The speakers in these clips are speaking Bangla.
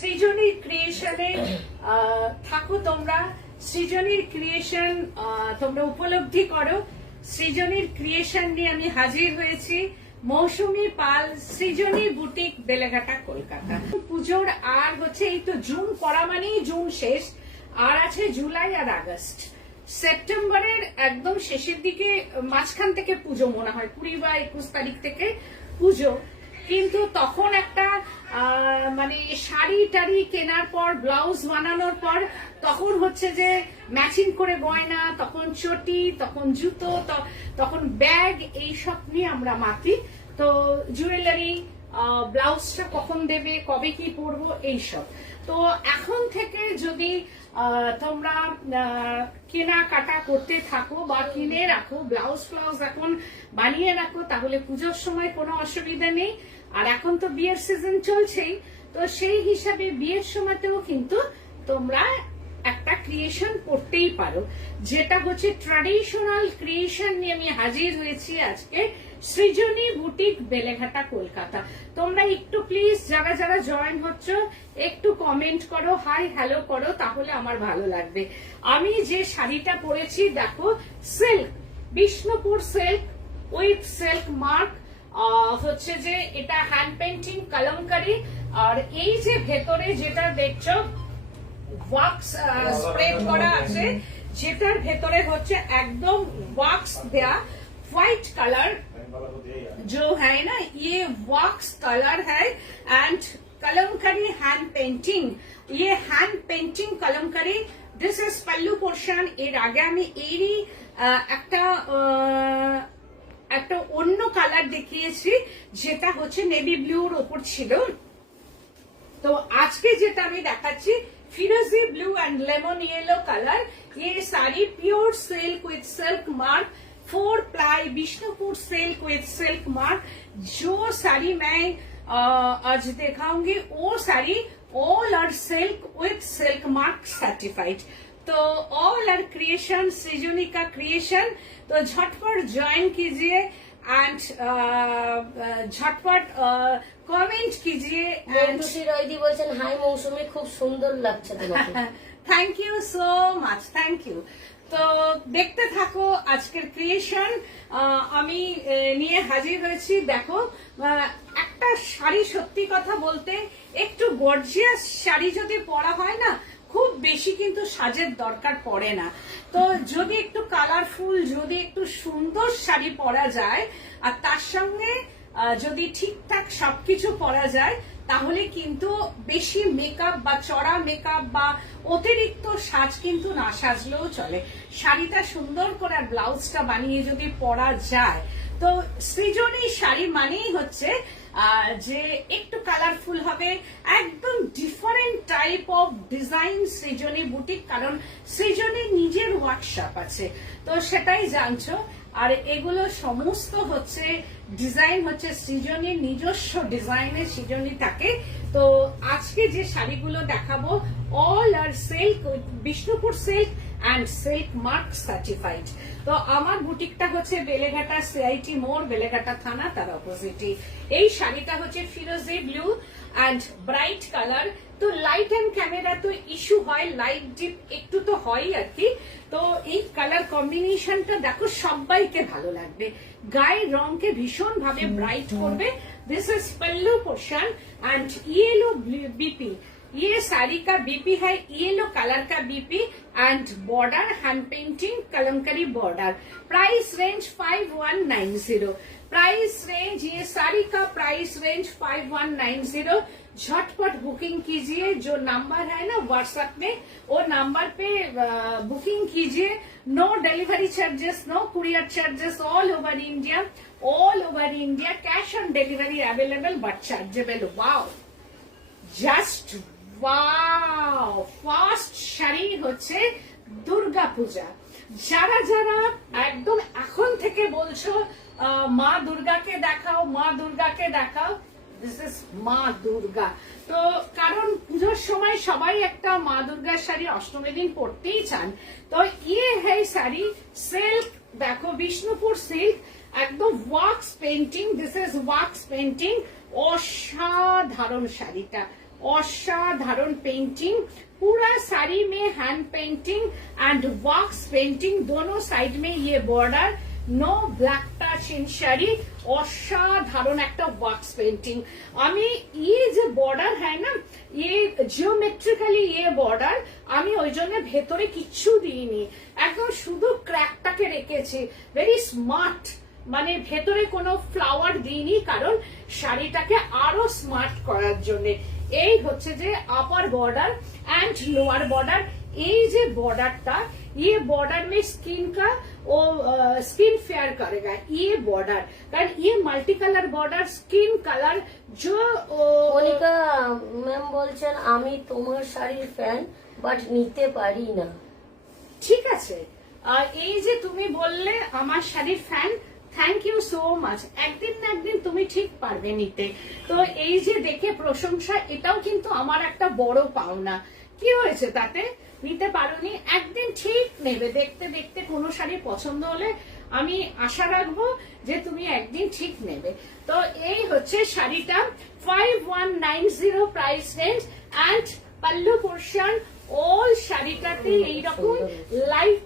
সৃজনীর ক্রিয়েশনে থাকো তোমরা। সৃজনীর ক্রিয়েশন তোমরা উপলব্ধি করো। সৃজনীর ক্রিয়েশন নিয়ে আমি হাজির হয়েছি, মৌসুমী পাল, সৃজনী বুটিক, বেলেঘাটা, কলকাতা। পুজোর আর হচ্ছে এই তো জুন পড়া মানেই জুন শেষ, আর আছে জুলাই আর আগস্ট। সেপ্টেম্বরের একদম শেষের দিকে মাঝখান থেকে পুজো মনে হয়, 20 বা 21 তারিখ থেকে পুজো। কিন্তু তখন একটা মানে শাড়ি টাড়ি কেনার পর, ব্লাউজ বানানোর পর, তখন হচ্ছে যে ম্যাচিং করে গয়না, তখন চটি, তখন জুতো, তখন ব্যাগ, এইসব নিয়ে আমরা মাতি। তো জুয়েলারি, ব্লাউজটা কখন দেবে, কবে কি পরবো, এইসব। তো এখন থেকে যদি তোমরা কেনাকাটা করতে থাকো বা কিনে রাখো, ব্লাউজ ফ্লাউজ এখন বানিয়ে রাখো, তাহলে পুজোর সময় কোনো অসুবিধা নেই। আর এখন তো বিয়ের সিজন চলছেই, তো সেই হিসাবে বিয়ের সময়তেও কিন্তু তোমরা একটা ক্রিয়েশন করতেই পারো, যেটা হচ্ছে ট্র্যাডিশনাল ক্রিয়েশন নিয়ে আমি হাজির হয়েছি আজকে। সৃজনী বুটিক, বেলেঘাটা, কলকাতা। তোমরা একটু প্লিজ যারা যারা জয়েন হচ্ছ একটু কমেন্ট করো, হাই হ্যালো করো, তাহলে আমার ভালো লাগবে। আমি যে শাড়িটা পরেছি দেখো, silk, Bishnupur silk with silk mark, হচ্ছে যে এটা হ্যান্ড পেন্টিং কলমকারি। আর এই যে ভেতরে যেটা দেখছো ওয়াক্স স্প্রেড করা আছে, যেটার ভেতরে হচ্ছে একদম ওয়াক্স দেয়া, व्हाइट कलर जो है ना, ये वॉक्स कलर है एंड कलमकारी हैंड पेंटिंग। ये hand painting Kalamkari, this is pallu portion. एर आगे আমি এরই একটা অন্য কালার দেখিয়েছি, যেটা হচ্ছে নেভি ব্লুর উপর ছিল। তো আজকে যেটা আমি দেখাচ্ছি फिरोजी blue and lemon yellow colour. ये sari pure silk with silk mark, 4 ply Bishnupur silk with silk mark. जो साड़ी मैं आज दिखाऊंगी वो sari all are silk with silk mark certified. तो ऑल आर क्रिएशन, सृजनी का क्रिएशन। तो झटपट ज्वाइन कीजिए एंड झटपट कमेंट कीजिए। हाय मौसुमी, खूब सुंदर लगছে তোমাকে। Thank you so much, thank you. তো দেখতে থাকো আজকের ক্রিয়েশন আমি নিয়ে হাজির হয়েছি। দেখো, একটা শাড়ি সত্যি কথা বলতে একটু গর্জিয়াস শাড়ি যদি পরা হয় না, খুব বেশি কিন্তু সাজের দরকার পড়ে না। তো যদি একটু কালারফুল, যদি একটু সুন্দর শাড়ি পরা যায়, আর তার সঙ্গে যদি ঠিকঠাক সবকিছু পরা যায়, তাহলে কিন্তু বেশি মেকআপ বা চড়া মেকআপ বা অতিরিক্ত সাজ কিন্তু না সাজলেও চলে। শাড়িটা সুন্দর করে আর ব্লাউজটা বানিয়ে যদি পরা যায়, তো সৃজনী শাড়ি মানেই হচ্ছে যে একটু কালারফুল হবে, একদম different type of design Srijani boutique. কারণ সৃজনী নিজের ওয়ার্কশপ আছে, তো সেটাই জানছো। আর এগুলো সমস্ত হচ্ছে ডিজাইন হচ্ছে সৃজনীর নিজস্ব ডিজাইনের সৃজনী থাকে। তো আজকে যে শাড়িগুলো দেখাবো all are silk, Bishnupur silk and silk mark certified. তো আমার বুটিকটা হচ্ছে বেলেঘাটা সিআইটি মোড়, বেলেঘাটা থানা, তার অপোজিটে। এই শাড়িটা হচ্ছে ফিরোজি ব্লু এন্ড ব্রাইট কালার। তো লাইট এন্ড ক্যামেরা তো ইস্যু হয়, লাইট ডিপ একটু তো হয় আর কি। তো এই কালার কম্বিনেশনটা দেখো সবাইকে ভালো লাগবে, গায়ের রংকে ভীষণ ভাবে ব্রাইট করবে। This is pallu portion and yellow BP. ये साड़ी का बीपी है येलो कलर का BP and border hand painting Kalamkari border. Price range 5190। Price range, ये साड़ी का प्राइस रेंज 5190। झटपट बुकिंग कीजिए। जो नंबर है ना व्हाट्सएप में, वो नंबर पे बुकिंग कीजिए। No delivery charges, no courier charges, all over India, all over India cash on delivery available but chargeable. Wow, just wow. First sari হচ্ছে দুর্গা পূজা। যারা যারা একদম এখন থেকে বলছো মা দুর্গাকে দেখাও, মা দুর্গাকে দেখাও, দিস ইজ মা দুর্গা। তো কারণ পুজোর সময় সবাই একটা মা দুর্গার শাড়ি অষ্টমী দিন পরতেই চান। তো ইয়ে হ্যাঁ শাড়ি সিল্ক, দেখো বিষ্ণুপুর সিল্ক, একদম wax painting, this is wax painting. অসাধারণ শাড়িটা, असाधारण पेंटिंग, पूरा साड़ी में hand painting and wax painting, दोनों साइड में ये border, no black touch in sari, অসাধারণ একটা ওয়াক্স পেন্টিং। আমি ये যে বর্ডার है ना, ये জিওমেট্রিক্যালি ये বর্ডার, আমি ওই জন্য ভেতরে কিচ্ছু দিইনি, একদম শুধু ক্র্যাকটাকে রেখেছি। ভেরি স্মার্ট, মানে ভেতরে কোনো ফ্লাওয়ার দিইনি, কারণ শাড়িটাকে আরো স্মার্ট করার জন্য। এই হচ্ছে যে upper border and lower border. এই যে বর্ডারটা, ये बॉर्डर में स्किन का स्किन फेयर करेगा ये बॉर्डर, कारण ये multi colour border skin colour जो মনিকা ম্যাম বলছেন আমি তোমার শাড়ির ফ্যান বাট নিতে পারি না। ঠিক আছে, এই যে তুমি বললে আমার শাড়ির fan, thank you so much. একদিন না একদিন তুমি ঠিক পারবে নিতে। তো এই যে দেখে প্রশংসা, এটাও কিন্তু আমার একটা বড় পাওনা। কি হয়েছে তাতে? নিতে পারোনি, একদিন ঠিক নেবে। দেখতে দেখতে কোনো শাড়ি পছন্দ হলে আমি আশা রাখবো যে তুমি একদিন ঠিক নেবে। তো এই হচ্ছে শাড়িটা, 5190 price range and pallu portion. All শাড়িটাতে এইরকম like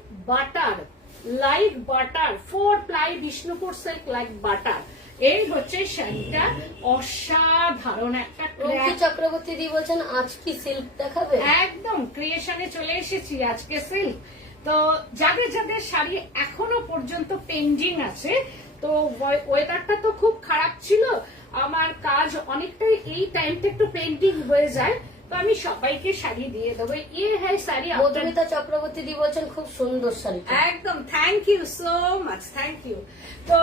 butter 4 ply Bishnupur silk like butter. এই হচ্ছে শাড়িটা, অসাধারণ একটা। রুমকি চক্রবর্তী দি বলছেন আজ কি সিল্ক দেখাবে? একদম ক্রিয়েশনে চলে এসেছি আজকে সিল্ক। তো যাদের যাদের শাড়ি এখনো পর্যন্ত পেন্ডিং আছে, তো ওয়েদারটা তো খুব খারাপ ছিল, আমার কাজ অনেকটাই এই টাইমটা একটু পেন্ডিং হয়ে যায়, তো আমি সবাইকে শাড়ি দিয়ে দেবো। ये है শাড়ি। মধুমিতা চক্রবর্তী দি বলছেন খুব সুন্দর শাড়ি। एकदम thank you so much, thank you. तो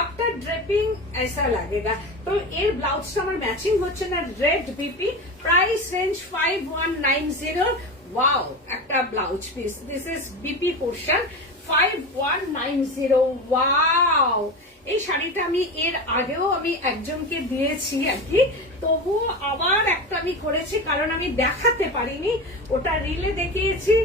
आफ्टर ड्रेपिंग ऐसा लगेगा। तो এর ব্লাউজটা আমার ম্যাচিং হচ্ছে না, red BP, price range 5190। Wow, একটা blouse piece, this is BP portion, 5190। Wow, এই শাড়িটা আমি এর আগেও আমি একজনকে দিয়েছি আর কি, তবুও আবার একটা আমি করেছি, কারণ আমি দেখাতে পারিনি, ওটা রিলে দেখিয়েছি।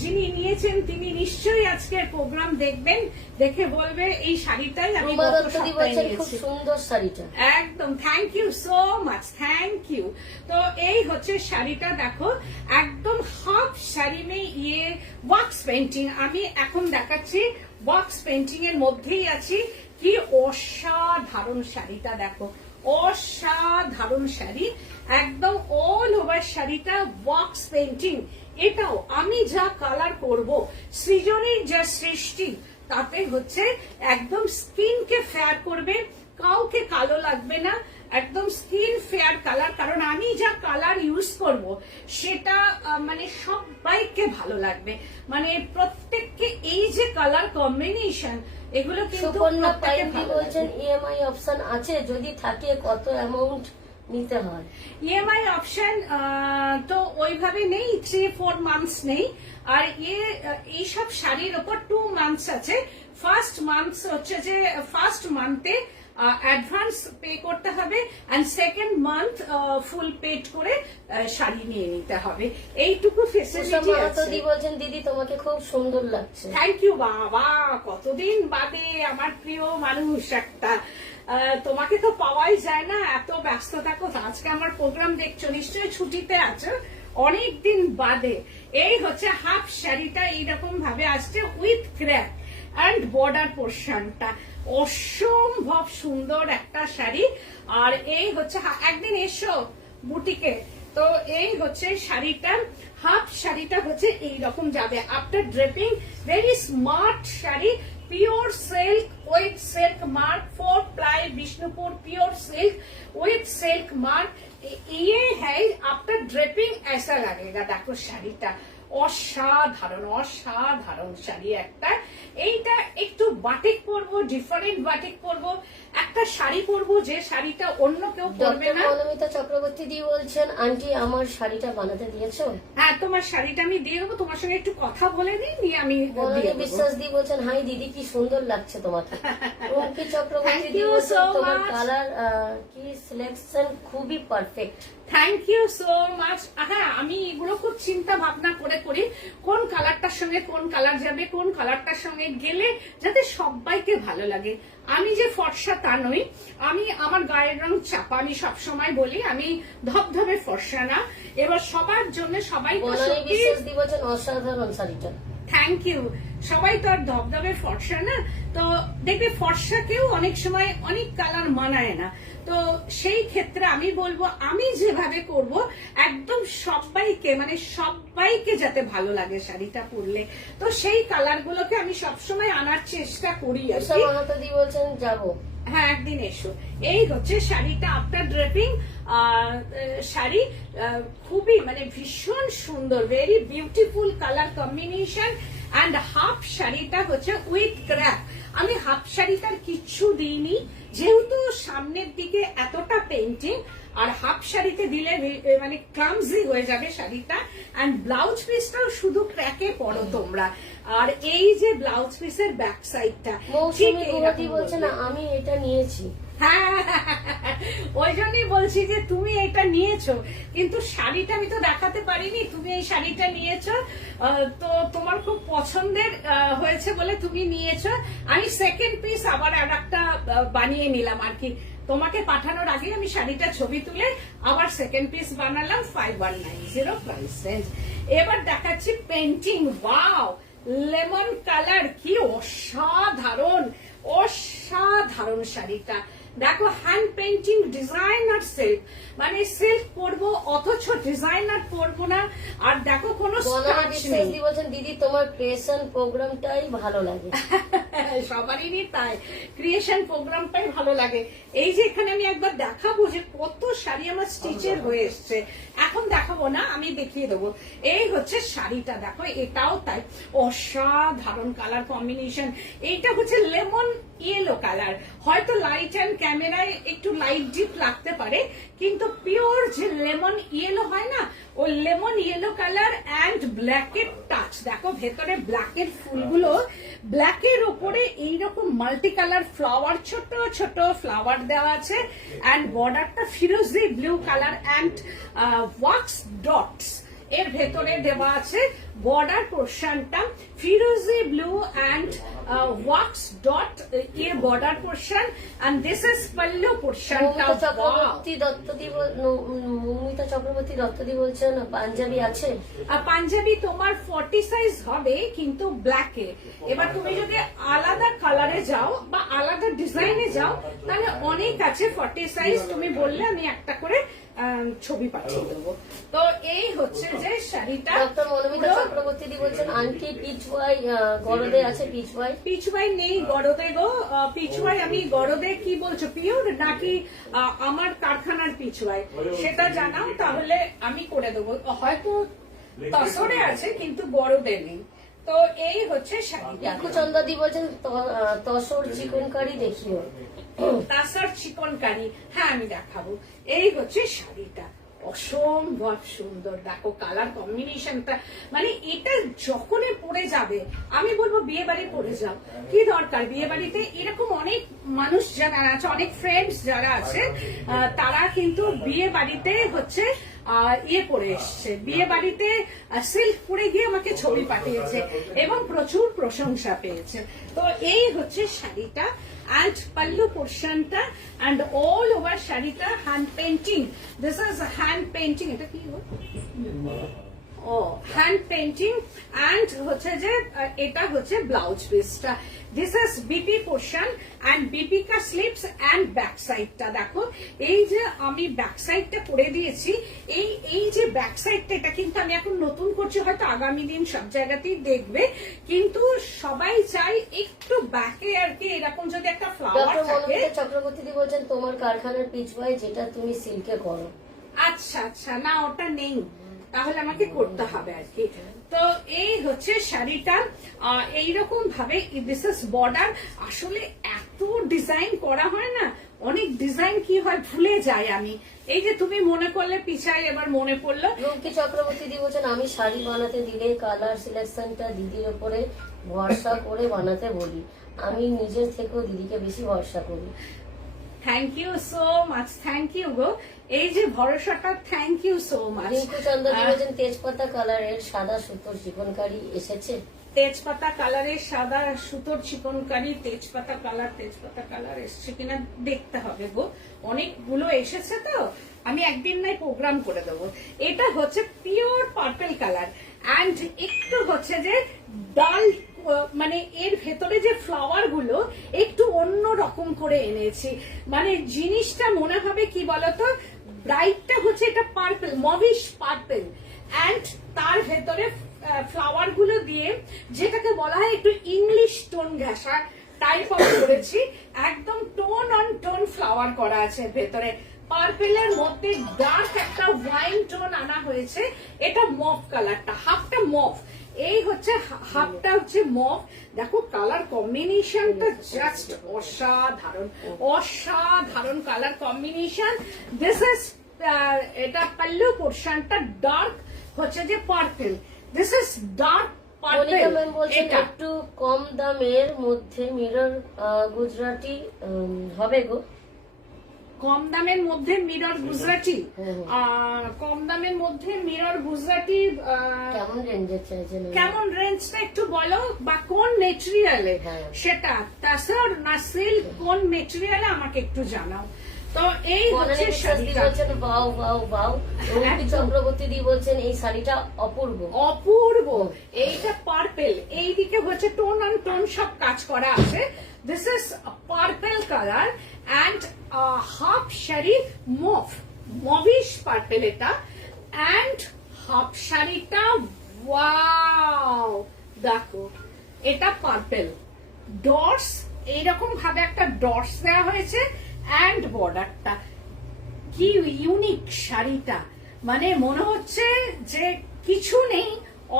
যিনি নিয়েছেন তিনি নিশ্চয়ই আজকের প্রোগ্রাম দেখবেন, দেখে বলবে এই শাড়িটাই আমি গত সপ্তাহে খুব নিয়েছি। সুন্দর শাড়িটা। একদম thank you so much, thank you. তো এই হচ্ছে শাড়িটা, দেখো একদম হাফ শাড়ি মে ইয়ে ওয়াক্স পেন্টিং। আমি এখন দেখাচ্ছি ওয়াক্স পেন্টিং এর মধ্যেই আছি। কি অসাধারণ শাড়িটা দেখো, অসাধারণ শাড়ি, একদম অল ওভার শাড়িটা ওয়াক্স পেন্টিং। এটাও আমি যা কালার করব, সৃজনের যা সৃষ্টি, তাতে হচ্ছে একদম স্কিনকে ফেয়ার করবে, কাউকে কালো লাগবে না, একদম স্কিন ফেয়ার কালার। কারণ আমি যা কালার ইউজ করব সেটা মানে সবাইকে ভালো লাগবে, মানে প্রত্যেককে এই যে কালার কম্বিনেশন, এগুলো কিন্তু সুকন্যা প্রত্যেকে পাইন দি ভালো বলছেন লাগবে। ইএমআই অপশন আছে, যদি থাকে কত অ্যামাউন্ট নিতে হয়? ইএমআই অপশন তো ওইভাবে নেই, 3-4 মান্থস নেই। আর এইসব শাড়ির ওপর 2 মান্থস আছে। ফার্স্ট মান্থ হচ্ছে যে ফার্স্ট মান্থে অ্যাডভান্স পে করতে হবে, and second month full paid করে শাড়ি নিয়ে নিতে হবে, এইটুকু ফেসিলিটি আছে। দি বলছেন দিদি তোমাকে খুব সুন্দর লাগছে। থ্যাংক ইউ বাবা, কতদিন বাদে আমার প্রিয় মানুষ একটা, তোমাকে তো পাওয়াই যায় না, এত ব্যস্ত থাকো। আজকে আমার প্রোগ্রাম দেখছো, নিশ্চয়ই ছুটিতে আছো, অনেকদিন বাদে। এই হচ্ছে হাফ শাড়িটা, এইরকম ভাবে আসছে উইথ ক্র্যাপ এন্ড বর্ডার পোর্শনটা, অসম্ভব সুন্দর একটা শাড়ি। আর এই হচ্ছে একদিন এসো বুটিকে। তো এই হচ্ছে শাড়িটা, হাফ শাড়িটা হচ্ছে এইরকম যাবে after draping. Very smart sari, pure silk with silk mark, 4 ply Bishnupur pure silk with silk mark. ये है आफ्टर ड्रेपिंग ऐसा लगेगा। देखो শাড়িটা অসাধারণ, অসাধারণ শাড়ি একটা। এইটা একটু বাটিক পরবো, ডিফারেন্ট বাটিক পরবো, একটা শাড়ি পরবো যে শাড়িটা অন্য কেউ পরবে না। মনোমিতা চক্রবর্তী দি বলছেন আন্টি আমার শাড়িটা বানাতে দিয়েছো? হ্যাঁ, তোমার শাড়িটা আমি দিয়ে দেবো, তোমার সঙ্গে একটু কথা বলে নিই, নিয়ে আমি দিয়ে দেবো। বিশ্বাস দি বলছেন হাই দিদি কি সুন্দর লাগছে তোমাকে। রুমকি চক্রবর্তী দি বলছেন তোমার কালার কি সিলেকশন খুবই perfect. Thank you so much. হ্যাঁ, আমি এগুলো খুব চিন্তা ভাবনা করে করি কোন কালারটার সঙ্গে কোন কালার যাবে, কোন কালারটার সঙ্গে গেলে যাতে সবাইকে ভালো লাগে। আমি যে ফর্সা তা নই, আমি আমার গায়ের রং চাপা, আমি সবসময় বলি আমি ধবধবে ফর্সা না। এবার সবার জন্য সবাই তো বনানী সত্যি বিশ্বাস দি বলছেন অসাধারণ শাড়িটা। Thank you. সবাই তো আর ধবধবে ফর্সা না, তো দেখবে ফর্সাকেও অনেক সময় অনেক কালার মানায় না। তো সেই ক্ষেত্রে আমি বলবো আমি যেভাবে করব একদম সবাইকে, মানে সবাইকে যাতে ভালো লাগে শাড়িটা পরলে, তো সেই কালার গুলোকে আমি সবসময় আনার চেষ্টা করি আর উষা কি। মাহাতো দি বলছেন যাবো। হ্যাঁ, একদিন এসো। এই হচ্ছে শাড়িটা আফটার ড্রেপিং শাড়ি, খুবই মানে ভীষণ সুন্দর, very beautiful colour combination. And half শাড়িটা হচ্ছে উইথ ক্র্যাপ। আমি হাফ শাড়িটার কিচ্ছু দিইনি, যেহেতু সামনের দিকে এতটা পেন্টিং, আর হাফ শাড়িতে দিলে মানে ক্লামজি হয়ে যাবে শাড়িটা। অ্যান্ড ব্লাউজ পিসটাও শুধু ক্র্যাকে পরো তোমরা। আর এই যে ব্লাউজ পিসের ব্যাক সাইডটা মৌসুমী গুহতি বলছেন আমি এটা নিয়েছি। হ্যাঁ, ওই জন্যই বলছি যে তুমি এটা নিয়েছো, কিন্তু শাড়িটা আমি তো দেখাতে পারিনি। তুমি এই শাড়িটা নিয়েছো, তো তোমার খুব পছন্দের হয়েছে বলে তুমি নিয়েছো। আমি সেকেন্ড পিস আবার আর একটা বানিয়ে নিলাম আর কি। তোমাকে পাঠানোর আগে আমি শাড়িটা ছবি তুলে আবার সেকেন্ড পিস বানালাম 5190 প্রাইস রেঞ্জ। এবার দেখাচ্ছি পেন্টিং। ওয়াও, লেমন কালার, কি অসাধারণ অসাধারণ শাড়িটা। দেখো, হ্যান্ড পেন্টিং, ডিজাইনার সিল্ক, মানে সিল্ক পরবো অথচ ডিজাইনার পরবো না। আর দেখো কোনো বনানী স্টার্চ বিশ্বাস নেই। দি বলছেন দিদি তোমার ক্রিয়েশন প্রোগ্রামটাই ভালো লাগে। সবারই তাই, ক্রিয়েশন প্রোগ্রামটাই ভালো লাগে। এই যে এখানে আমি একবার দেখাবো যে কত শাড়ি আমার স্টিচের হয়ে এসছে। এখন দেখাবো না, আমি দেখিয়ে দেবো। এই হচ্ছে শাড়িটা, দেখো এটাও তাই অসাধারণ কালার কম্বিনেশন। এইটা হচ্ছে লেমন ইয়েলো কালার। হয়তো লাইট অ্যান্ড ক্যামেরায় একটু লাইট ডিপ লাগতে পারে, কিন্তু পিওর যে লেমন ইয়েলো হয় না, ও লেমন ইয়েলো কালার অ্যান্ড ব্ল্যাকের টাচ। দেখো ভেতরে ব্ল্যাকের ফুলগুলো, ব্ল্যাকের উপরে এইরকম মাল্টি কালার ফ্লাওয়ার, ছোট ছোট ফ্লাওয়ার দেওয়া আছে। অ্যান্ড বর্ডারটা ফিরোজি blue colour and wax dots এর ভেতরে দেওয়া আছে। বর্ডার পোর্শনটা ফিরোজি ব্লু অ্যান্ড ওয়াক্স ডট এর border portion. And this is pallu পোর্শনটা। মৌমিতা চক্রবর্তী দত্তদি বলছেন পাঞ্জাবি আছে। পাঞ্জাবি তোমার 40 সাইজ হবে, কিন্তু ব্ল্যাকে। এবার তুমি যদি আলাদা কালারে যাও বা আলাদা ডিজাইনে যাও, তাহলে অনেক আছে 40 সাইজ। তুমি বললে আমি একটা করে ছবি পাঠিয়ে দেবো। তো এই হচ্ছে যে শাড়িটা। ডক্টর মনোমিতা চক্রবর্তী দি বলছেন আন্টি পিচওয়াই গরদে আছে। পিচওয়াই পিচওয়াই নেই গড়দে গো। পিচওয়াই আমি গড়দে কি বলছো, পিওর নাকি আমার কারখানার পিচওয়াই সেটা জানাও, তাহলে আমি করে দেবো। হয়তো তসরে আছে কিন্তু গড়দে নেই। তো এই হচ্ছে শাড়িটা। চন্দ্রা দি বলছেন তসর চিকনকারি দেখিও। তাসার চিকনকারি, হ্যাঁ আমি দেখাবো। এই হচ্ছে শাড়িটা, অসম্ভব সুন্দর। দেখো কালার কম্বিনেশনটা, মানে এটা যখনই পরে যাবে আমি বলবো বিয়ে বাড়ি পরে যাও। কি দরকার, বিয়ে বাড়িতে এরকম অনেক মানুষ যারা আছে, অনেক ফ্রেন্ডস যারা আছে, তারা কিন্তু বিয়ে বাড়িতে হচ্ছে ইয়ে পরে এসছে, বিয়ে বাড়িতে সিল্ক পরে গিয়ে আমাকে ছবি পাঠিয়েছে এবং প্রচুর প্রশংসা পেয়েছে। তো এই হচ্ছে শাড়িটা and pallu portionটা and all over শাড়িটা hand painting. This is hand painting. এটা কি গো? ও হ্যান্ড পেন্টিং। অ্যান্ড হচ্ছে যে এটা হচ্ছে ব্লাউজ পিসটা। This is BP portion and বিপিকা স্লিপস অ্যান্ড ব্যাক সাইডটা। দেখো এই যে আমি ব্যাক সাইডটা করে দিয়েছি, এই যে ব্যাক সাইডটা, এটা কিন্তু আমি এখন নতুন করছি, হয়তো আগামী দিন সব জায়গাতেই দেখবে, কিন্তু সবাই চাই একটু ব্যাকে আর কি এরকম যদি একটা ফ্লাওয়ার থাকে। চক্রবর্তী দি বলছেন তোমার কারখানার পিচওয়াই যেটা তুমি সিল্কে করো। আচ্ছা আচ্ছা, না ওটা নেই, তাহলে আমাকে করতে হবে আর কি। তো এই হচ্ছে শাড়িটা এইরকম ভাবে। This is border. আসলে এত ডিজাইন করা হয় না, অনেক ডিজাইন কি হয় ভুলে যাই আমি। এই যে তুমি মনে করলে পিছায়, এবার মনে পড়লো। রুমকি চক্রবর্তী দি বলছেন আমি শাড়ি বানাতে দিলে কালার সিলেকশনটা দিদির ওপরে ভরসা করে বানাতে বলি। আমি নিজের থেকেও দিদিকে বেশি ভরসা করি। Thank you so much, thank you গো। এই যে ভরসাটা, thank you so much. Rinku Chandraji বলছেন তেজপাতা কালারের সাদা সুতোর চিকনকারি এসেছে। তেজপাতা কালারের সাদা সুতোর চিকনকারি, তেজপাতা কালার এসছে কিনা দেখতে হবে গো, অনেকগুলো এসেছে তো, আমি একদিন নাই প্রোগ্রাম করে দেবো। এটা হচ্ছে পিওর পার্পল কালার অ্যান্ড একটু হচ্ছে যে ডাল, মানে এর ভেতরে যে ফ্লাওয়ার গুলো একটু অন্য রকম করে এনেছি, মানে জিনিসটা মনে হবে কি বলতো, ব্রাইটটা হচ্ছে এটা পার্পল, মভিশ পার্পল, অ্যান্ড তার ভেতরে ফ্লাওয়ার গুলো দিয়ে যেটাকে বলা হয় একটু ইংলিশ টোন ঘেঁষা টাইপ অফ করেছি, একদম টোন অন টোন ফ্লাওয়ার করা আছে ভেতরে। পার্পেলের মধ্যে ডার্ক একটা ওয়াইন টোন আনা হয়েছে, এটা মফ কালারটা, হাফটা মফ, এই হচ্ছে হাফটা হচ্ছে মফ। দেখো কালার কম্বিনেশনটা জাস্ট অসাধারণ, অসাধারণ কালার কম্বিনেশন। দিস ইজ, এটা পাল্লু পোর্শনটা ডার্ক হচ্ছে যে purple, this is dark Monika ma'am purple. বলছেন এটা একটু কম দামের মধ্যে মিরর গুজরাটি হবে গো। কম দামের মধ্যে মিরর গুজরাটি, কম দামের মধ্যে মিরর গুজরাটি কেমন রেঞ্জের চাইছেন? কেমন রেঞ্জটা একটু বলো, বা কোন মেটেরিয়ালে সেটা, তাসর না সিল্ক, কোন মেটেরিয়ালে আমাকে একটু জানাও। তো এই হচ্ছে শাড়িটা, বলছেন বাও বাও বাও। রবি চক্রবর্তী দি বলছেন এই শাড়িটা অপূর্ব অপূর্ব। এইটা পার্পেল, এইদিকে হচ্ছে টোন অন টোন সব কাজ করা আছে। This is purple colour and half sari mauve, mauvish purple এটা, অ্যান্ড হাফ শাড়িটা ওয়াও, দেখো এটা পার্পেল, ডটস এইরকম ভাবে একটা ডটস দেওয়া হয়েছে, অ্যান্ড বর্ডারটা কি ইউনিক শাড়িটা, মানে মনে হচ্ছে যে কিছু নেই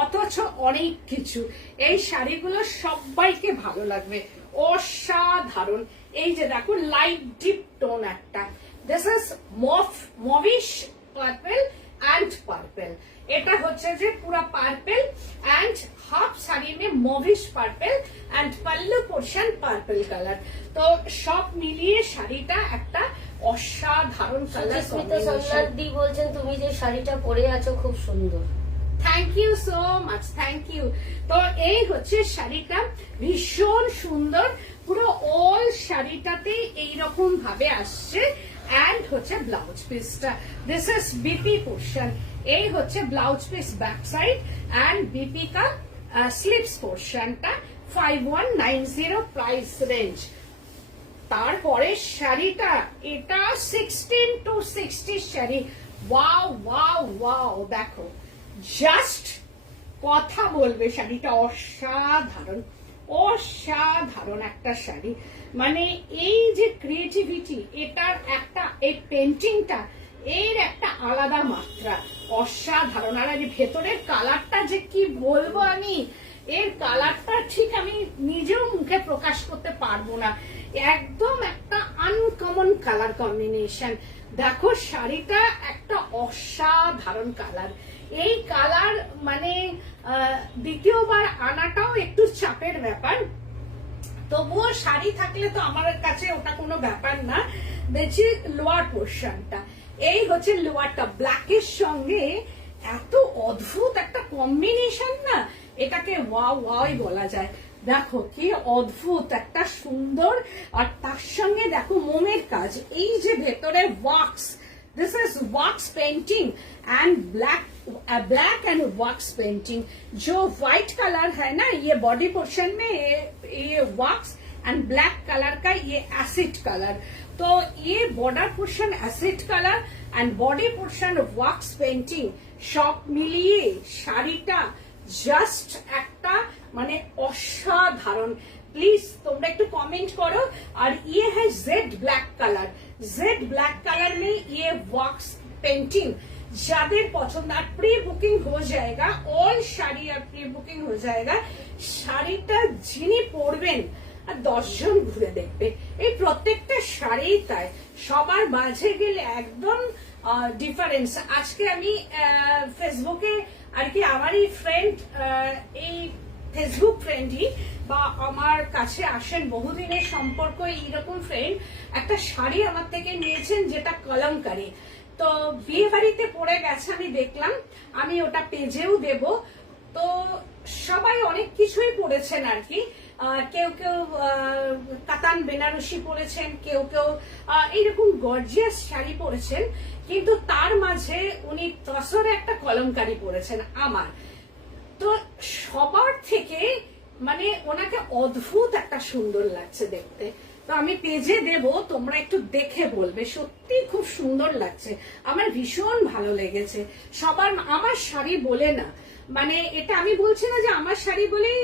অথচ অনেক কিছু। এই শাড়িগুলো সবাইকে ভালো লাগবে, অসাধারণ। এই যে দেখো লাইট ডিপ টোন একটা, this is mauvish purple and purple, এটা হচ্ছে যে পুরো purple and half sari May mauvish purple and pallu portion purple colour. তো সব মিলিয়ে শাড়িটা একটা অসাধারণ কালার কম্বিনেশন। দি বলছেন তুমি যে শাড়িটা পরে আছো খুব সুন্দর। Thank you so much, thank you. তো এই হচ্ছে শাড়িটা, ভীষণ সুন্দর, পুরো অল শাড়িটাতে এইরকম ভাবে আসছে, অ্যান্ড হচ্ছে ব্লাউজ পিসটা, দিস ইজ বিপি পোর্শন, এই হচ্ছে blouse piece back side and BP কা স্লিপস পোর্শনটা 5190 প্রাইস রেঞ্জ। তারপরে শাড়িটা, এটা 16 to 60 sari, wow wow wow, দেখো জাস্ট কথা বলবে, শাড়িটা অসাধারণ, অসাধারণ একটা শাড়ি, মানে এই যে ক্রিয়েটিভিটি, এটার একটা, এই পেন্টিংটা এর একটা আলাদা মাত্রা, অসাধারণ। আর এই ভেতরের কালারটা যে কি বলবো আমি, এর কালারটা ঠিক আমি নিজেও মুখে প্রকাশ করতে পারবো না, একদম একটা আনকমন কালার কম্বিনেশন। দেখো শাড়িটা একটা অসাধারণ কালার, এই কালার মানে দ্বিতীয়বার আনাটাও একটু চাপের ব্যাপার, তবুও শাড়ি থাকলে তো আমার কাছে ওটা কোনো ব্যাপার না। দেখছি লোয়ার পোর্শনটা, এই হচ্ছে লোয়ারটা, ব্ল্যাকের সঙ্গে এত অদ্ভুত একটা কম্বিনেশন না, এটাকে ওয়াও ওয়াওই বলা যায়। দেখো কি অদ্ভুত একটা সুন্দর, আর তার সঙ্গে দেখো মোমের কাজ, এই যে ভেতরে wax, this is wax painting and black and wax painting. जो व्हाइट कलर है ना, ये बॉडी पोर्शन में ये वॉक्स एंड ब्लैक कलर का ये एसिड कलर, तो ये border portion acid colour and body portion wax painting सब मिलिए শাড়িটা জাস্ট একটা মানে অসাধারণ। প্লিজ তোমরা একটু কমেंट करो। और ये है Z black colour, Z black colour में ये वॉक्स पेंटिंग যাদের পছন্দ, আর প্রি বুকিং হয়ে যায়গা, অল শাড়ি আর প্রি বুকিং হয়ে যায়গা। শাড়িটা যিনি পরবেন আর 10 জন ঘুরে দেখবে, এই প্রত্যেকটা শাড়ি তাই, সবার মাঝে গেলে একদম ডিফারেন্স। আজকে আমি ফেসবুকে আর কি আমারই ফ্রেন্ড, এই ফেসবুক ফ্রেন্ডই বা আমার কাছে আসেন বহুদিনের সম্পর্ক এইরকম ফ্রেন্ড, একটা শাড়ি আমার থেকে নিয়েছেন যেটা কলমকারি, তো বিয়ে বাড়িতে পরে গেছে আমি দেখলাম, আমি ওটা পেজেও দেব। তো সবাই অনেক কিছুই পরেছেন আর কি, কেউ কেউ কাতান বেনারসি পরেছেন, কেউ কেউ এইরকম গর্জিয়াস শাড়ি পরেছেন, কিন্তু তার মাঝে উনি তসরে একটা কলমকারি পরেছেন আমার। তো সবার থেকে মানে ওনাকে অদ্ভুত একটা সুন্দর লাগছে দেখতে। তো আমি পেজে দেব, তোমরা একটু দেখে বলবে, সত্যি খুব সুন্দর লাগছে, আমার ভীষণ ভালো লেগেছে। সবার আমার শাড়ি বলে না, মানে এটা আমি বলছি না যে আমার শাড়ি বলেই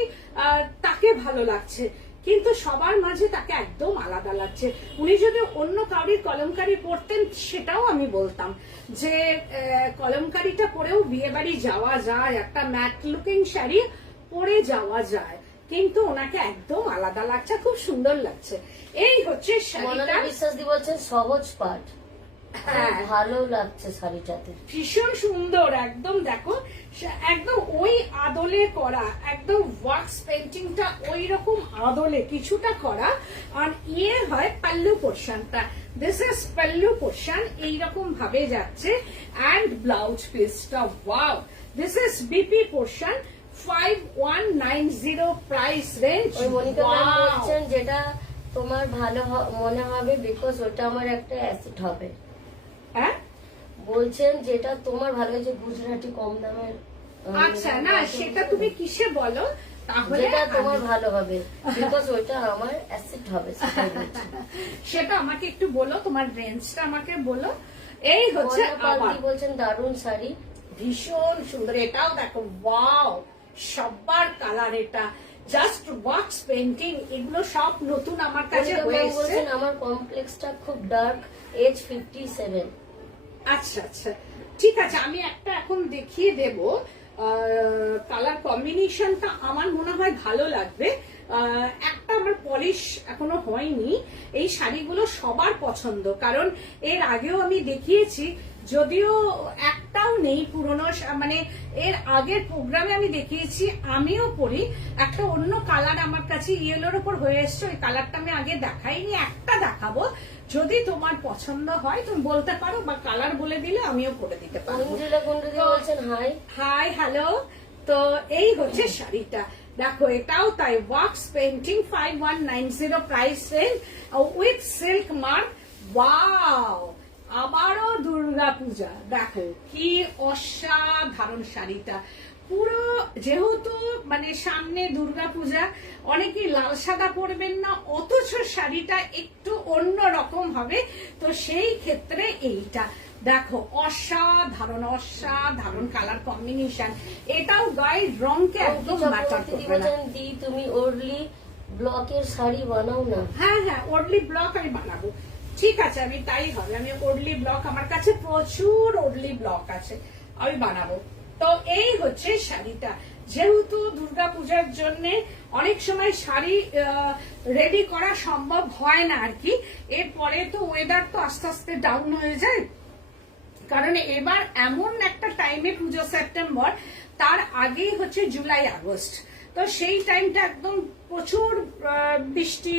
তাকে ভালো লাগছে, কিন্তু সবার মাঝে তাকে একদম আলাদা লাগছে। উনি যদি অন্য কাউরির কলমকারি পরতেন সেটাও আমি বলতাম যে কলমকারিটা পরেও বিয়ে বাড়ি যাওয়া যায়, একটা ম্যাট লুকিং শাড়ি পরে যাওয়া যায়, কিন্তু ওনাকে একদম আলাদা লাগছে, খুব সুন্দর লাগছে। এই হচ্ছে শাড়িটা। বিশ্বাস দি বলছেন সহজ পাট, হ্যাঁ ভালো লাগছে শাড়িটাতে, ভীষণ সুন্দর একদম। দেখো একদম ওই আদলে করা, একদম ওয়াক্স পেন্টিংটা ওই রকম আদলে কিছুটা করা। আর ইয়ে হয় পাল্লু পোর্শনটা, দিস ইজ পাল্লু পোর্শন, এইরকম ভাবে যাচ্ছে। অ্যান্ড ব্লাউজ পিসটা wow, this is BP portion, 5190 price range. ওই মনিকা ম্যাম বলছেন যেটা তোমার ভালো মনে হবে, বিকজ ওটা আমার একটা অ্যাসেট হবে। হ্যাঁ বলছেন যেটা তোমার ভালো হয়েছে গুজরাটি কম দামের। আচ্ছা, না সেটা তুমি কিসে বলো তাহলে? যেটা তোমার ভালো হবে, বিকজ ওইটা আমার অ্যাসেট হবে, সেটাই বলছি। সেটা আমাকে একটু বলো, তোমার রেঞ্জটা আমাকে বলো। এই হচ্ছে আমার বলছেন দারুণ শাড়ি, ভীষণ সুন্দর। এটাও দেখো ওয়াও, সবার কালার, এটা জাস্ট ওয়াক্স পেন্টিং, এগুলো সব নতুন আমার কাছে হয়ে এসেছে। বলছেন আমার কমপ্লেক্সটা খুব ডার্ক, এজ 57। আচ্ছা আচ্ছা ঠিক আছে, আমি একটা এখন দেখিয়ে দেব। কালার কম্বিনেশনটা আমার মনে হয় ভালো লাগবে। একটা আমার পলিশ এখনো হয়নি, এই শাড়িগুলো সবার পছন্দ, কারণ এর আগেও আমি দেখিয়েছি, যদিও একটাও নেই পুরনো, মানে এর আগের প্রোগ্রামে আমি দেখিয়েছি, আমিও পরি। একটা অন্য কালার আমার কাছে ইয়েলোর উপর হয়ে এসছে, ওই কালারটা আমি আগে দেখাইনি, একটা দেখাবো, যদি তোমার পছন্দ হয় তুমি বলতে পারো, বা কালার বলে দিলে আমিও করে দিতে পারবো। বলছেন হাই হাই হ্যালো। তো এই হচ্ছে শাড়িটা, দেখো এটাও তাই, wax painting, 5190 price range, with silk mark. Wow, আবারও দুর্গা পূজা, দেখো কি অসাধারণ শাড়িটা। পুরো যেহেতু মানে সামনে দুর্গা পূজা, অনেকেই লাল সাদা পরবেন না, অথচ শাড়িটা একটু অন্য রকম হবে, তো সেই ক্ষেত্রে এইটা দেখো অসাধারণ অসাধারণ কালার কম্বিনেশন। এটাও গায়ের রংকে একদম ম্যাটার করবে না। দি তুমি ওরলি ব্লকের শাড়ি বানাও না? হ্যাঁ হ্যাঁ, ওরলি ব্লক আমি বানাবো, ঠিক আছে, আমি তাই হবে, আমি ওরলি ব্লক, আমার কাছে প্রচুর ওরলি ব্লক আছে, আমি বানাবো। তো এই হচ্ছে শাড়িটা। যেহেতু দুর্গাপূজার জন্য অনেক সময় শাড়ি রেডি করা সম্ভব হয় না আর কি, এরপরে তো ওয়েদার তো আস্তে আস্তে ডাউন হয়ে যায়, কারণ এবার এমন একটা টাইমে পুজো সেপ্টেম্বর, তার আগেই হচ্ছে জুলাই আগস্ট, তো সেই টাইমটা একদম প্রচুর বৃষ্টি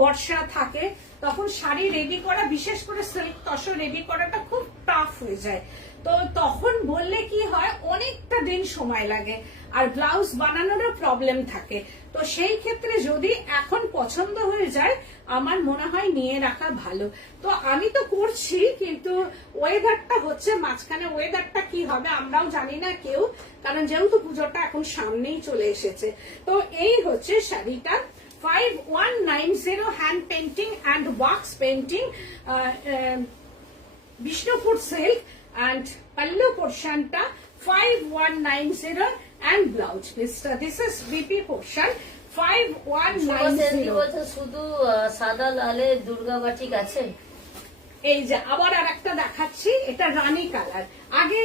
বর্ষা থাকে, তখন শাড়ি রেডি করা, বিশেষ করে সিল্ক তসর রেডি করাটা খুব টাফ হয়ে যায়। তো তখন বললে কি হয়, অনেকটা দিন সময় লাগে, আর ব্লাউজ বানানোরও প্রবলেম থাকে। তো সেই ক্ষেত্রে যদি এখন পছন্দ হয়ে যায়, আমার মনে হয় নিয়ে রাখা ভালো। তো আমি তো করছি, কিন্তু ওয়েদারটা হচ্ছে মাঝখানে, ওয়েদারটা কি হবে আমরাও জানি না কেউ, কারণ যেহেতু পুজোটা এখন সামনেই চলে এসেছে। তো এই হচ্ছে শাড়িটা, 5190 hand painting and wax painting, Bishnupur silk, and pallu পোর্শনটা 5190 and blouse piece. This is BP portion 5190. শুধু সাদা লালে দুর্গা বাটিক আছে। এই যে আবার আর একটা দেখাচ্ছি, এটা রানী কালার। আগে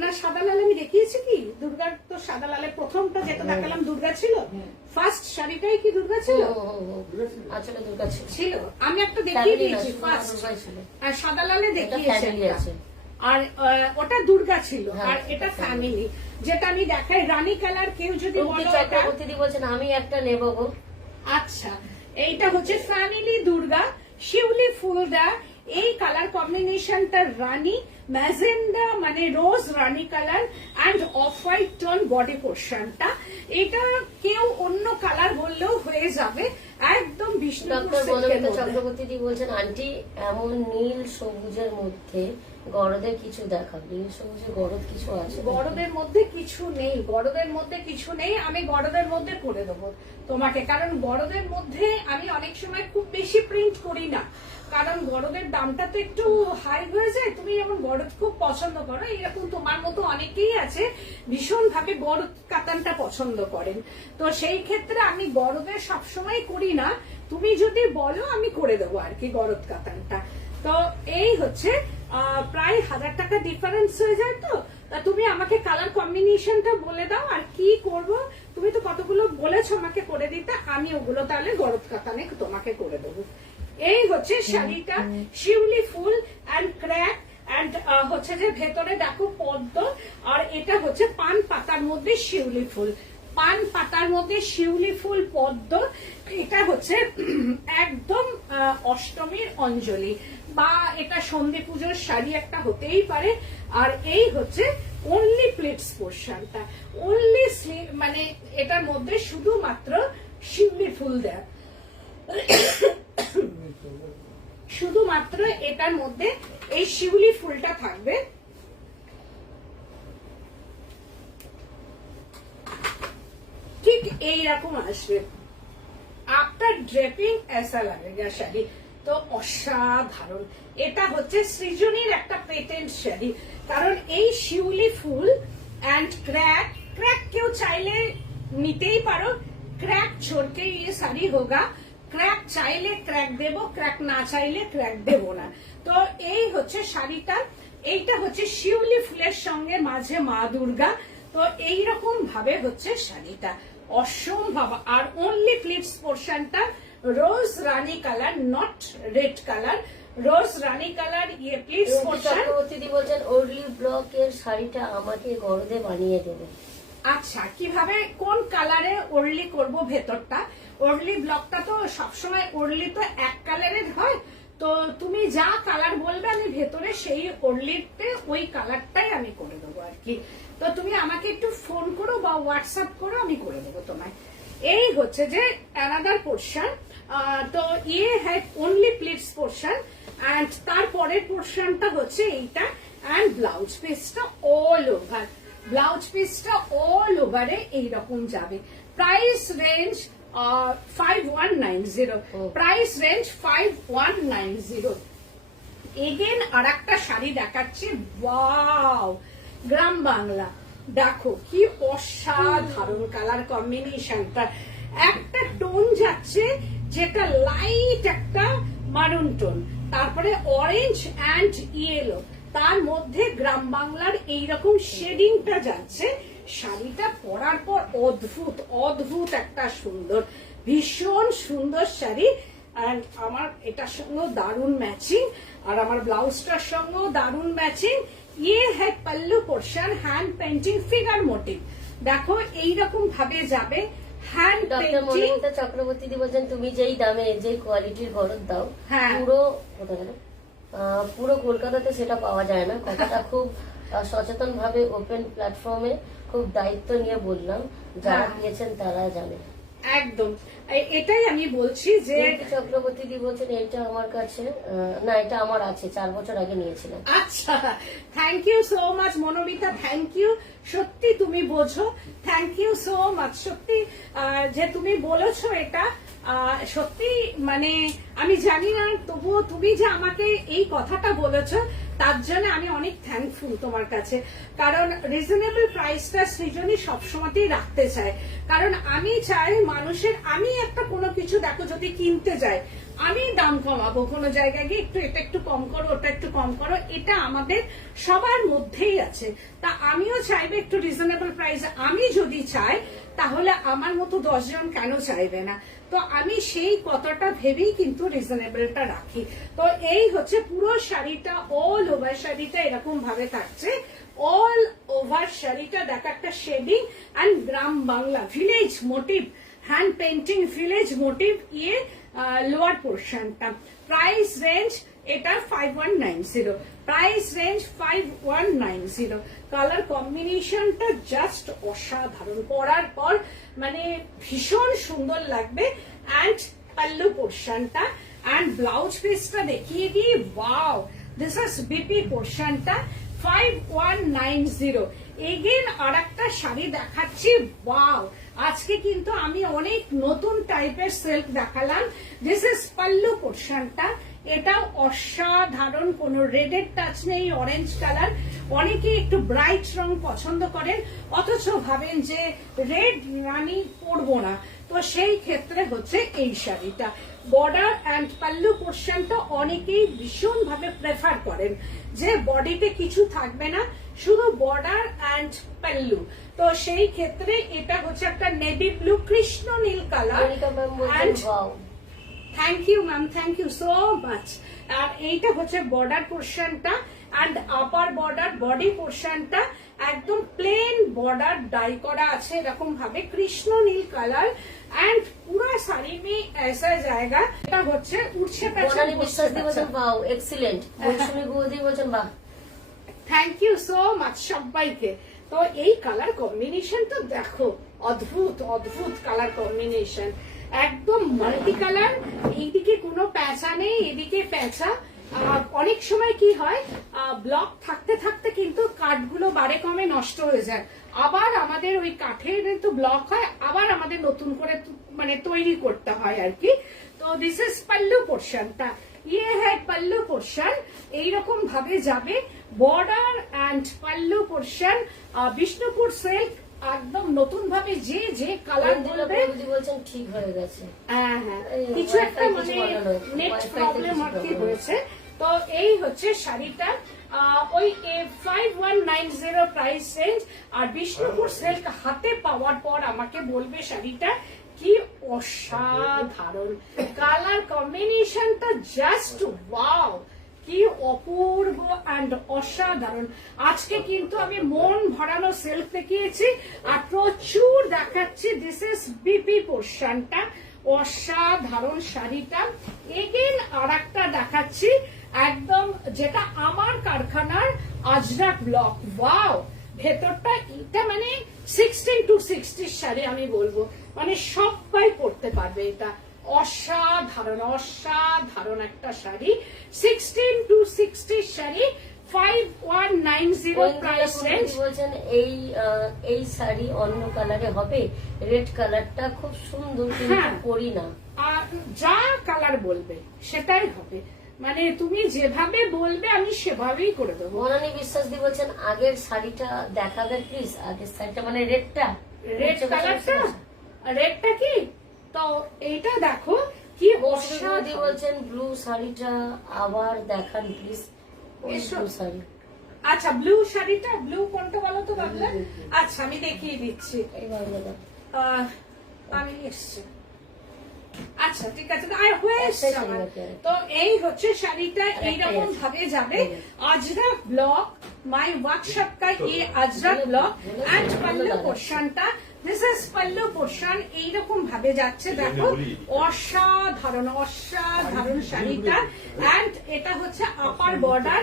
না সাদা লাল আমি দেখিয়েছি কি, দুর্গার তো সাদা লালে প্রথমটা যেটা দেখালাম দুর্গা ছিল, ফার্স্ট শাড়িটাই কি দুর্গা ছিল? আসলে দুর্গা ছিল, আমি একটা দেখিয়ে দিয়েছি ফার্স্ট, আর সাদা লালে দেখিয়েছি, আর ওটা দুর্গা ছিল, আর এটা ফ্যামিলি, যেটা আমি দেখাই রানী কালার। কেউ যদি বলছেন আমি একটা নেব গো। আচ্ছা, এইটা হচ্ছে ফ্যামিলি দুর্গা, শিউলি ফুলদা, এই কালার কম্বিনেশনটা রানী, ম্যাজেন্ডা মানে rose rani colour and off white tone body পোর্শনটা। এটা কেউ অন্য কালার বললেও হয়ে যাবে, একদম বিষ্ণুপুর ডক্টর সিল্কের বনমিতা মধ্যে। চক্রবর্তী বলছেন আন্টি এমন নীল সবুজের মধ্যে গরদের কিছু দেখা, নীল সবুজে গরদ কিছু আছে? গরদের মধ্যে কিছু নেই, গরদের মধ্যে কিছু নেই। আমি গরদের মধ্যে করে দেবো তোমাকে, কারণ গরদের মধ্যে আমি অনেক সময় খুব বেশি প্রিন্ট করি না, কারণ গরদের দামটা তো একটু হাই হয়ে যায়। তুমি যেমন গরদ খুব পছন্দ করো, এরকম তোমার মতো অনেকেই আছে ভীষণ ভাবে গরদ কাতানটা পছন্দ করেন, তো সেই ক্ষেত্রে আমি গরদের সবসময় করি না। তুমি যদি বলো আমি করে দেবো আর কি গরদ কাতানটা। তো এই হচ্ছে প্রায় 1000 টাকা ডিফারেন্স হয়ে যায়। তো তা তুমি আমাকে কালার কম্বিনেশনটা বলে দাও আর কি করব। তুমি তো কতগুলো বলেছো আমাকে করে দিতে, আমি ওগুলো তাহলে গরদ কাতানে তোমাকে করে দেবো। এই হচ্ছে শাড়িটা, শিউলি ফুল অ্যান্ড ক্র্যাক অ্যান্ড হচ্ছে যে ভেতরে দেখো পদ্ম, আর এটা হচ্ছে পান পাতার মধ্যে শিউলি ফুল, পান পাতার মধ্যে শিউলি ফুল পদ্ম। এটা হচ্ছে একদম অষ্টমীর অঞ্জলি বা এটা সন্ধি পুজোর শাড়ি একটা হতেই পারে। আর এই হচ্ছে অনলি প্লেটস পোর্শনটা, অনলি মানে এটার মধ্যে শুধুমাত্র শিউলি ফুল দেয়া, শুধুমাত্র এটার মধ্যে এই শিউলি ফুলটা থাকবে। ঠিক এইরকম আসবে, আফটার ড্রেপিং ऐसा लगेगा শাড়ি। তো অসাধারণ, এটা হচ্ছে সৃজনীর একটা পেটেন্ট শাড়ি, কারণ এই শিউলি ফুল এন্ড ক্র্যাক, ক্র্যাক কেউ চাইলে নিতেই পারো, ক্র্যাক छोड़के ये শাড়ি होगा, ক্র্যাক চাইলে ক্র্যাক দেব, ক্র্যাক না চাইলে ক্র্যাক দেব না। তো এই হচ্ছে শাড়িটা, এইটা হচ্ছে শিউলি ফুলের সঙ্গে মাঝে মা দুর্গা। তো এইরকম ভাবে হচ্ছে শাড়িটা অসম্ভব। আর অনলি প্লিটস পোর্শনটা rose rani colour, not red colour, rose rani colour. ইয়ে প্লিটস পোর্শন। চক্রবর্তী বলছেন ওরলি ব্লকের শাড়িটা আমাকে গরদে বানিয়ে দেবে। আচ্ছা, কিভাবে কোন কালারে ওরলি করব ভেতরটা? ওরলি ব্লকটা তো সবসময়, ওরলি তো এক কালারের হয়, তো তুমি যা কালার বলবে আমি ভেতরে সেই ওরলিতে ওই কালারটাই আমি করে দেবো আর কি। তো তুমি আমাকে একটু ফোন করো বা হোয়াটসঅ্যাপ করো, আমি করে দেবো তোমায়। এই হচ্ছে যে অ্যানাদার পোর্শন। তো ইয়ে হ্যাঁ অনলি প্লিটস পোর্শন, অ্যান্ড তারপরের পোর্শনটা হচ্ছে এইটা, অ্যান্ড ব্লাউজ পিসটা অল ওভার, ব্লাউজ পিসটা অল ওভারে এইরকম যাবে। Price range 5190, price range 5190। Again আর একটা শাড়ি দেখাচ্ছি, ওয়াও, গ্রাম বাংলা। দেখো কি অসাধারণ কালার কম্বিনেশনটা, একটা টোন যাচ্ছে যেটা লাইট একটা মারুন টোন, তারপরে অরেঞ্জ অ্যান্ড ইয়েলো, তার মধ্যে গ্রাম বাংলার এইরকম শেডিংটা যাচ্ছে। শাড়িটা পরার পর অদ্ভুত অদ্ভুত একটা সুন্দর, ভীষণ সুন্দর শাড়ি। আর আমার এটার সঙ্গেও দারুণ ম্যাচিং, আর আমার ব্লাউজটার সঙ্গেও দারুণ ম্যাচিং। ইয়ে হ্যাঁ pallu portion, hand painting figure motif. দেখো এইরকম ভাবে যাবে hand doctor painting. Monita Chakraborty বলছেন তুমি যেই দামে যে কোয়ালিটির গরদ দাও, হ্যাঁ। পুরো কোথায় গেল? পুরো কলকাতাতে সেটা পাওয়া যায় না। কথাটা খুব সচেতন ভাবে ওপেন প্ল্যাটফর্মে খুব দায়িত্ব নিয়ে বললাম, যারা দিয়েছেন তারা জানে। একদম এটাই আমি বলছি যে চক্রবর্তী বলছেন এটা আমার কাছে না, এটা আমার আছে, 4 বছর আগে নিয়েছিলাম। আচ্ছা, thank you so much Monomita, thank you. সত্যি তুমি বোঝো, থ্যাংক ইউ সো মাচ। সত্যি যে তুমি বলেছো এটা, সত্যি মানে আমি জানি না, তবুও তুমি যে আমাকে এই কথাটা বলেছো তার জন্য আমি অনেক থ্যাঙ্কফুল তোমার কাছে। কারণ রিজনেবল প্রাইসটা সৃজনী সবসময়তেই রাখতে চায়, কারণ আমি চাই মানুষের, আমি একটা কোনো কিছু দেখো যদি কিনতে যাই আমি দাম কমাবো, কোনো জায়গায় গিয়ে একটু এটা একটু কম করো, ওটা একটু কম করো, এটা আমাদের সবার মধ্যেই আছে। তা আমিও চাইবে একটু রিজনেবল প্রাইস। আমি যদি চাই তাহলে আমার মতো 10 জন কেন চাইবে না? তো আমি সেই কথাটা ভেবেই কিন্তু রিজনেবলটা রাখি। তো এই হচ্ছে পুরো শাড়িটা, অল ওভার শাড়িটা এরকম ভাবে থাকছে, অল ওভার শাড়িটা দেখা একটা শেডিং অ্যান্ড গ্রাম বাংলা village motif, hand painting village motif ইয়ে লোয়ার পোর্শনটা। প্রাইস রেঞ্জ এটা 5190, প্রাইস রেঞ্জ 5190। কালার কম্বিনেশনটা জাস্ট অসাধারণ, পরার পর মানে ভীষণ সুন্দর লাগবে। অ্যান্ড পাল্লু পোর্শনটা অ্যান্ড ব্লাউজ পিসটা দেখিয়ে দিই। ওয়াও, দিস ইজ বিপি পোর্শনটা 5190। এগেন আর একটা শাড়ি দেখাচ্ছি। ওয়াও, আজকে কিন্তু আমি অনেক নতুন টাইপের সিল্ক দেখালাম। দিস ইজ পাল্লু পোর্শনটা, এটাও অসাধারণ, কোনো রেডের টাচ নেই, অরেঞ্জ কালার। অনেকে একটু ব্রাইট রং পছন্দ করেন, অথচ ভাবেন যে রেড রানি পরবো না, তো সেই ক্ষেত্রে হচ্ছে এই শাড়িটা। বর্ডার অ্যান্ড পাল্লু পোর্শনটা অনেকেই ভীষণ ভাবে প্রেফার করেন যে বডিতে কিছু থাকবে না, শুধু বর্ডার অ্যান্ড পাল্লু। তো সেই ক্ষেত্রে এটা হচ্ছে একটা নেভি ব্লু কৃষ্ণ নীল colour. Thank you ma'am, thank you so much. আর এইটা হচ্ছে বর্ডার পোর্শনটা অ্যান্ড আপার বর্ডার বডি পোর্শনটা একদম প্লেন বর্ডার ডাই করা আছে এরকম ভাবে কৃষ্ণ নীল কালার। এন্ড পুরো শাড়ি মে ऐसा জায়গা, এটা হচ্ছে উঠছে পেছন। বিশ্বাস দিয়ে বলছেন বাহ, এক্সিলেন্ট। মৌসুমী বৌদি বলছেন বাহ। থ্যাংক ইউ সো মাচ সবাইকে। তো এই কালার কম্বিনেশন তো দেখো, অদ্ভুত অদ্ভুত কালার কম্বিনেশন, একদম মাল্টি কালার। এইদিকে কোনো প্যাঁচা নেই, এদিকে প্যাঁচা। অনেক সময় কি হয়, ব্লক থাকতে থাকতে কিন্তু কাঠগুলো বারে কমে নষ্ট হয়ে যায়, আবার আমাদের ওই কাঠের তো ব্লক হয়, আবার আমাদের নতুন করে মানে তৈরি করতে হয় আর কি। তো দিস ইজ পাল্লু পোর্শনটা, ইয়ে হ্যাঁ পাল্লু পোর্শন এইরকম ভাবে যাবে। Border and pallu portion Bishnupur silk, একদম নতুন ভাবে যে যে কালার বলবে বলছেন ঠিক হয়ে গেছে। হ্যাঁ হ্যাঁ, কিছু একটা মানে নেট প্রবলেম আর কি হয়েছে। তো এই হচ্ছে শাড়িটা, ওই 5190 প্রাইস রেঞ্জ। আর বিষ্ণুপুর সিল্ক হাতে পাওয়ার পর আমাকে বলবে শাড়িটা কি অসাধারণ, কালার কম্বিনেশনটা জাস্ট ওয়াও, কি অপূর্ব অ্যান্ড অসাধারণ। আজকে কিন্তু আমি মন ভরানো সিল্ক দেখিয়েছি আর প্রচুর দেখাচ্ছি। দিস ইজ বিপি পোর্শনটা, অসাধারণ শাড়িটা। এগেন আর একটা দেখাচ্ছি একদম, যেটা আমার কারখানার আজরাক ব্লক। ওয়াও, ভেতরটা এটা মানে 16 to 60 শাড়ি আমি বলবো, মানে সবাই পরতে পারবে। এটা অসাধারণ অসাধারণ একটা sari, 16 to 60 sari, 5190 price range. বলছেন এই শাড়ি অন্য কালারে হবে, রেড কালারটা খুব সুন্দর, কিন্তু করি না। আর যা কালার বলবে সেটাই হবে, মানে তুমি যেভাবে বলবে আমি সেভাবেই করে দেবো। মনানী বিশ্বাস দি বলছেন আগের শাড়িটা দেখাবে প্লিজ, আগের শাড়িটা মানে রেডটা, রেড কালারটা, রেডটা কি, তো এইটা দেখো কি অসাধারণ। বলছেন ব্লু শাড়িটা আবার দেখান প্লিজ। ব্লু শাড়ি, আচ্ছা ব্লু শাড়িটা, ব্লু কোনটা বলো তো বাবলা? আচ্ছা আমি দেখিয়ে দিচ্ছি, আমি এসছি। আচ্ছা ঠিক আছে, আর হয়ে এসছে আমার। তো এই হচ্ছে শাড়িটা, এইরকম ভাবে যাবে। আজরাক ব্লক, মাই ওয়ার্কশপ কা ये আজরাক ব্লক এন্ড পাল্লু পোর্শনটা, দিস ইজ পাল্লু পোর্শন, এইরকম ভাবে যাচ্ছে। দেখো অসাধারণ অসাধারণ শাড়িটা। এন্ড এটা হচ্ছে upper border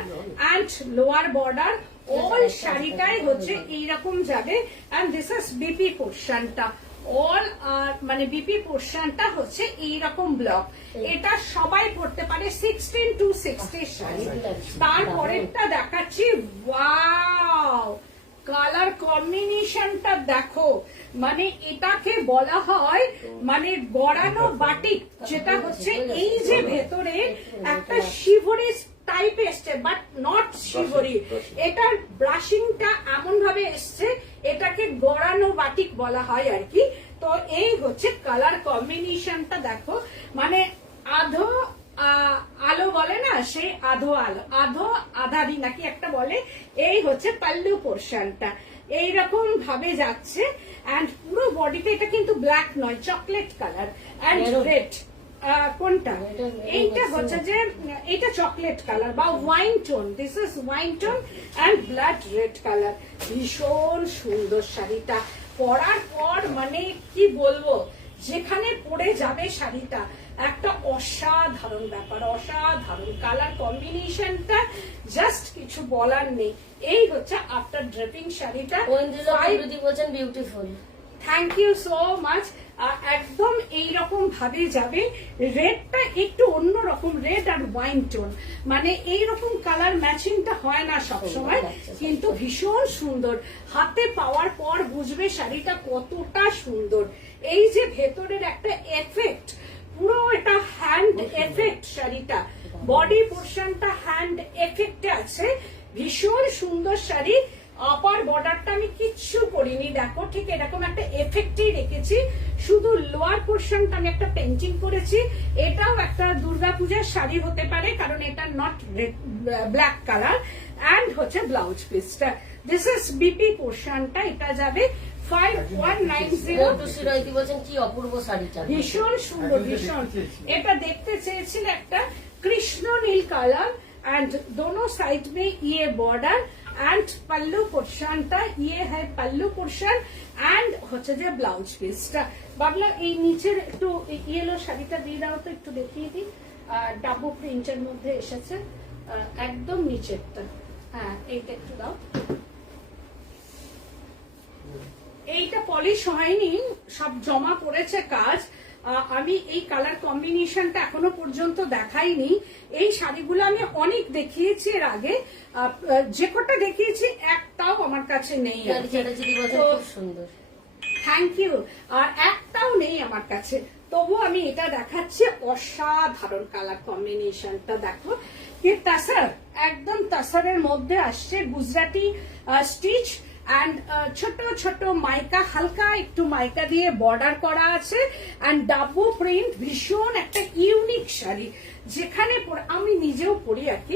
and lower border, all শাড়িটাই হচ্ছে এইরকম যাবে। এন্ড দিস ইজ বিপি পোর্শনটা, অল মানে বিপি পোর্শনটা হচ্ছে এইরকম ব্লক। এটা সবাই পড়তে পারে, 16 to 60 শাড়ি। তারপরেরটা দেখাচ্ছি। ওয়াও, কালার কম্বিনেশনটা দেখো, মানে এটাকে বলা হয় মানে গড়ানো বাটিক, যেটা হচ্ছে এই যে ভেতরে একটা শিভরি টাইপ এসছে, বাট নট শিভরি। এটার ব্রাশিংটা এমন ভাবে এসছে, এটাকে গড়ানো বাটিক বলা হয় আর কি। তো এই হচ্ছে কালার কম্বিনেশনটা দেখো, মানে আধো আলো বলে না, সেই আধো আলো, আধো আধারি নাকি একটা বলে। এই হচ্ছে পাল্লু পোর্শনটা, এইরকম ভাবে যাচ্ছে। এন্ড পুরো বডিতে, এটা কিন্তু ব্ল্যাক নয়, চকলেট কালার এন্ড রেড। কোনটা? এইটা হচ্ছে যে এটা চকলেট কালার বা wine tone, this is wine tone and blood red colour. ভীষণ সুন্দর শাড়িটা, পরার পর মানে কি বলবো, যেখানে পরে যাবে শাড়িটা একটা অসাধারণ ব্যাপার, অসাধারণ কালার কম্বিনেশনটা জাস্ট কিছু বলার নেই। এই হচ্ছে আফটার ড্রেপিং শাড়িটা। বলছেন beautiful, thank you so much. একদম এইরকম ভাবে যাবে। রেডটা একটু অন্যরকম, রেড আর ওয়াইন টোন, মানে এইরকম কালার ম্যাচিংটা হয় না সবসময়, কিন্তু ভীষণ সুন্দর। হাতে পাওয়ার পর বুঝবে শাড়িটা কতটা সুন্দর। এই যে ভেতরের একটা এফেক্ট, পুরো এটা হ্যান্ড এফেক্ট শাড়িটা, বডি পোর্শনটা হ্যান্ড এফেক্টে আছে, ভীষণ সুন্দর শাড়ি। আপার বর্ডারটা আমি কিচ্ছু করিনি, দেখো ঠিক এরকম একটা এফেক্টই রেখেছি, শুধু লোয়ার পোর্শনটা আমি একটা পেন্টিং করেছি। এটাও একটা দুর্গাপূজার শাড়ি হতে পারে, কারণ এটা নট ব্ল্যাক কালার। অ্যান্ড হচ্ছে ব্লাউজ পিসটা, দিস ইজ বিপি পোর্শনটা, এটা যাবে 5190। বলছেন কি অপূর্ব শাড়িটা, ভীষণ সুন্দর, ভীষণ। এটা দেখতে চেয়েছিল একটা কৃষ্ণ নীল কালার, एंड दोनों साइड में ये बॉर्डर एंड पल्लू पोर्शनটা ये है पल्लू पोर्शन एंड হচ্ছে যে ব্লাউজ পিসটা। বাবলা এই নিচের একটু ইয়েলো শাড়িটা দিয়ে দাও তো, একটু দেখিয়ে দিই। ডাবল প্রিন্টের মধ্যে এসেছে, একদম নিচেরটা। হ্যাঁ এইটা একটু দাও। এইটা পলিশ হয়নি, সব জমা পড়েছে কাজ। আমি এই কালার কম্বিনেশনটা এখনো পর্যন্ত দেখাইনি। এই শাড়িগুলো আমি অনেক দেখিয়েছি এর আগে, যে কটা দেখিয়েছি একটাও আমার কাছে নেই। সুন্দর, থ্যাংক ইউ। আর একটাও নেই আমার কাছে, তবু আমি এটা দেখাচ্ছি। অসাধারণ কালার কম্বিনেশনটা দেখো, কি তাসার, একদম তাসারের মধ্যে আসছে গুজরাটি স্টিচ एंड ছোট ছোট মাইকা, হালকা একটু মাইকা দিয়ে বর্ডার করা আছে এন্ড ডাবল প্রিন্ট। ভীষণ একটা ইউনিক শাড়ি, যেখানে আমি নিজেও পরি আর কি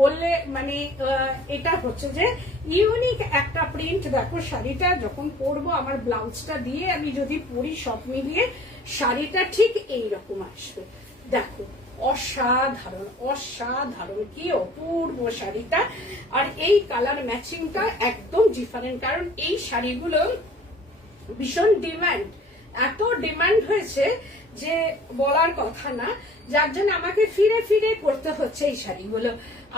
বললে, মানে এটা হচ্ছে যে ইউনিক একটা প্রিন্ট। দেখো শাড়িটা যখন পরবো, আমার ব্লাউজটা দিয়ে আমি যদি পরি, সব মিলিয়ে শাড়িটা ঠিক এইরকম আসবে। দেখো অসাধারণ, অসাধারণ, কি অপূর্ব শাড়িটা। আর এই কালার ম্যাচিংটা একদম ডিফারেন্ট, কারণ এই শাড়িগুলো ভীষণ ডিমান্ড, এত ডিমান্ড হয়েছে যে বলার কথা না, যার জন্য আমাকে ফিরে ফিরে করতে হচ্ছে এই শাড়িগুলো।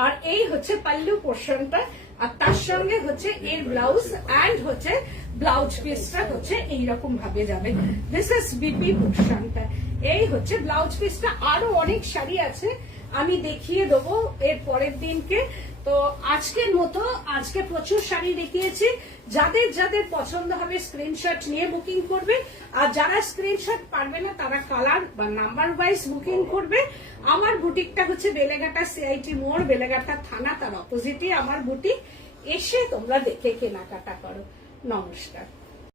আর এই হচ্ছে পাল্লু পোর্শনটা, আর তার সঙ্গে হচ্ছে এর ব্লাউজ এন্ড হচ্ছে ব্লাউজ পিসটা হচ্ছে এইরকম ভাবে যাবে। দিস ইজ বিপি পোর্শনটা, এই হচ্ছে ব্লাউজ পিসটা। আরো অনেক শাড়ি আছে, আমি দেখিয়ে দেবো এর পরের দিনকে। তো আজকের মতো, আজকে প্রচুর শাড়ি দেখিয়েছি। যাদের যাদের পছন্দ হবে স্ক্রিনশট নিয়ে বুকিং করবে, আর যারা স্ক্রিনশট পারবে না তারা কালার বা নাম্বার ওয়াইজ বুকিং করবে। আমার বুটিকটা হচ্ছে বেলেঘাটা সিআইটি মোড়, বেলেঘাটা থানা, তার অপোজিটে আমার বুটিক। এসে তোমরা দেখে কেনাকাটা করো। নমস্কার।